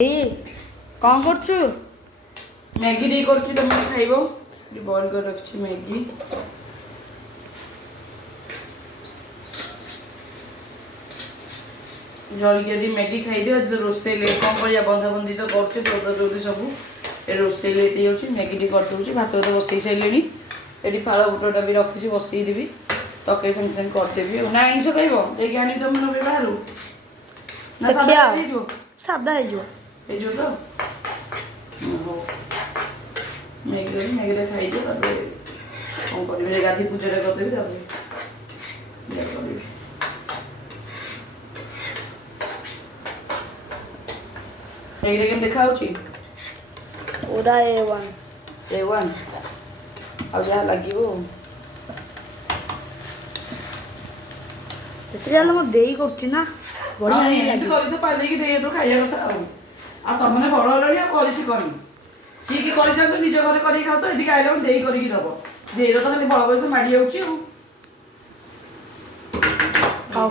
ଏଇ କ'ଣ କରୁଛୁ? ମ୍ୟାଗି ଟିକେ କରୁଛି, ତମେ ଖାଇବ। ବଏଲ୍ କରି ରଖିଛି ମ୍ୟାଗି। ଜଳିକିଆ ଟିକେ ମ୍ୟାଗି ଖାଇଦିଅ। ରୋଷେଇ ଲେଟ୍ କ'ଣ କରିବା, ବନ୍ଧାବନ୍ଧି ତ କରୁଛେ ଜଲ୍ଦି ସବୁ। ଏ ରୋଷେଇ ଲେଟ୍ ହେଇଯାଉଛି। ମ୍ୟାଗି ଟିକେ କରିଦେଉଛି। ଭାତ ତ ବସେଇ ସାରିଲିଣି। ଏଠି ଫାଳ ବୁଟଟା ବି ରଖିଛି, ବସେଇଦେବି। ତରକାରୀ ସାଙ୍ଗେ ସାଙ୍ଗେ କରିଦେବି ଆଉ। ନା ଆଇଁଷ ଖାଇବ? ଯାଇକି ଆଣିବି ତମ ନେବେ ବାହାରୁ। ନା ସାଧା ହେଇଯିବ? ସାଧା ହେଇଯିବ। ହେଇଯିବ ତ? ହଉ। ମ୍ୟାଗିଟା ଖାଇଦିଅ, ତାପରେ କ'ଣ କରିବି, ଗାଧୋଇ ପୂଜାଟା କରିଦେବି, ତାପରେ କରିବି। ମ୍ୟାଗିଟା କେମିତି ଦେଖାଯାଉଛି? ପୁରା A1। A1 ଆଉ ଯାହା ଲାଗିବ ଆଉ। ସେଥିରେ ହେଲେ ମୋ ଦେଇ କରୁଛି ନା, ବଢ଼ିଆ ଏମିତି କରି ତ ପାଲେଇକି ଦେଇ ହାତରୁ ଖାଇବା କଥା ଆଉ ତମେ ବଡ଼ ହେଲଣି ଆଉ କରି ଶିଖନି। କିଏ କରିଯାଆନ୍ତୁ, ନିଜ ଘରେ କରିକି ଖାଉ ତ, ଏଠିକି ଆଇଲା ଦେଇ କରିକି ଦବ। ଦେଇର ତ ଖାଲି ବଳ ବୟସ ମାଡ଼ି ଯାଉଛି ଆଉ। ହଉ।